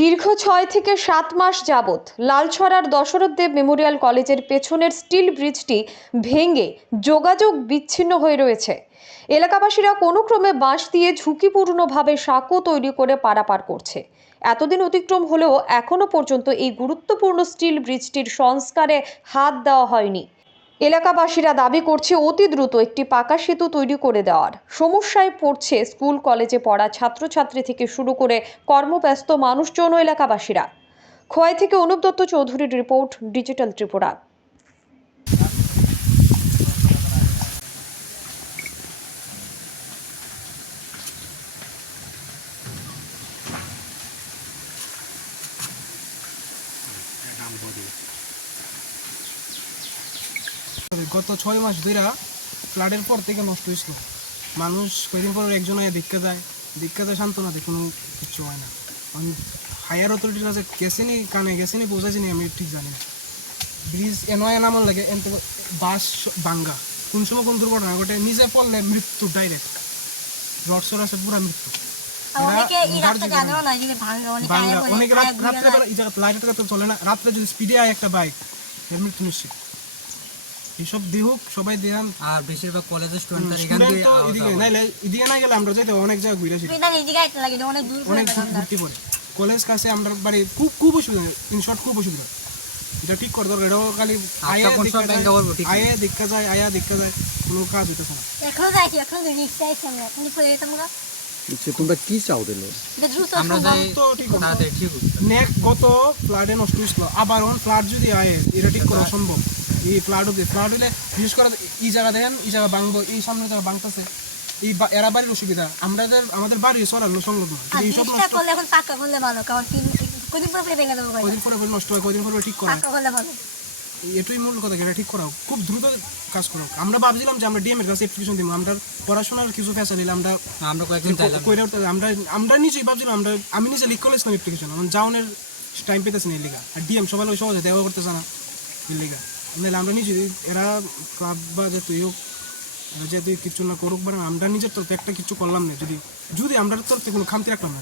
দীর্ঘ ৬ থেকে ৭ মাস যাবৎ লালছড়ার দশরথ দেব মেমোরিয়াল কলেজের পেছনের স্টিল ব্রিজটি ভেঙে যোগাযোগ বিচ্ছিন্ন হয়ে রয়েছে। এলাকাবাসীরা কোনো ক্রমে বাঁশ দিয়ে ঝুঁকিপূর্ণভাবে সাঁকো তৈরি করে পারাপার করছে। এতদিন অতিক্রম হলেও এখনো পর্যন্ত এই গুরুত্বপূর্ণ স্টিল ব্রিজটির সংস্কারে হাত দেওয়া হয়নি। এলাকাবাসীরা দাবি করছে অতি দ্রুত একটি পাকা সেতু তৈরি করে দেওয়ার। সমস্যায় পড়ছে স্কুল কলেজে পড়া ছাত্রছাত্রী থেকে শুরু করে কর্মব্যস্ত মানুষজন ও এলাকাবাসীরা। খোয়াই থেকে অনুপ দত্ত চৌধুরীর রিপোর্ট, ডিজিটাল ত্রিপুরা। গত ৬ মাস ধরে ফ্লাডের পর থেকে নষ্ট হয়েছিল। মানুষ কয়েকদিন পর একজন ভিক্ষা দেয় সান্ত্বনা দেয়, কোনো কিছু হয় না। হায়ার অথরিটির কাছে গেছেনি, কানে গেছেনি, পৌঁছাইছিনি, আমি ঠিক জানি না। ব্রিজ এমন লাগে বাস ভাঙ্গা, কোন সময় কোন দুর্ঘটনা ঘটে, নিজে পড়লে মৃত্যু ডাইরেক্ট, রড সরাসরি পুরা মৃত্যু। অনেকে রাত্রেবেলা এই জায়গা লাইটের কাছে চলে না, রাত্রে যদি স্পিডে আয় একটা বাইক, এর মৃত্যু নিশ্চিত। এইসব দিহুক সবাই দেন। আর বেশিরভাগ কলেজের স্টুডেন্ট এদিকে না গেলে আমরা যাইতে অনেক জায়গা ঘুরে আসি, অনেক ঘুরতে পড়ে। কলেজ কাছে আমরা বাড়ি খুব অসুবিধা, ইন শর্ট খুব অসুবিধা। এটা ঠিক করা দরকার। এটাও খালি আয়া দেখা যায় কোনো কাজ হইতেছে না। তোমরা কি চাও দিল? গত ফ্লাডে নষ্ট হয়েছিল, আবার ফ্লাড যদি আয় এটা ঠিক করা সম্ভব। এই ফ্লাড হলে বিশেষ করে এই জায়গা দেখেন, এই জায়গা ভাঙবো, এই সামনে জায়গা ভাঙতেছে, এই এরা বাড়ির অসুবিধা, আমাদের বাড়ি সরানো সংলগ্ন। এইসব কদিন পরে নষ্ট হয়, কদিন পরে ঠিক করা, এটাই মূল কথা। এটা ঠিক করা খুব দ্রুত কাজ করা। আমরা ভাবছিলাম যে আমরা ডিএম এর কাছে অ্যাপ্লিকেশন দিব, আমরা পড়াশোনার কিছু ফ্যাসিলিটি আমরা নিজেই ভাবছিলাম, আমি নিজে লিখ করেছিলাম অ্যাপ্লিকেশন, আমার যাওনের টাইম পেতেছি না এই লিগা। আর ডিএম সবাই সহজে দেওয়া করতেছে না এই লিগা। নাহলে আমরা নিজে, এরা ক্লাব বা যেহেতু কিছু না করুক, আমরা নিজের তরফে একটা কিছু করলাম না, যদি আমরা তরফে কোনো খামতি রাখলাম না।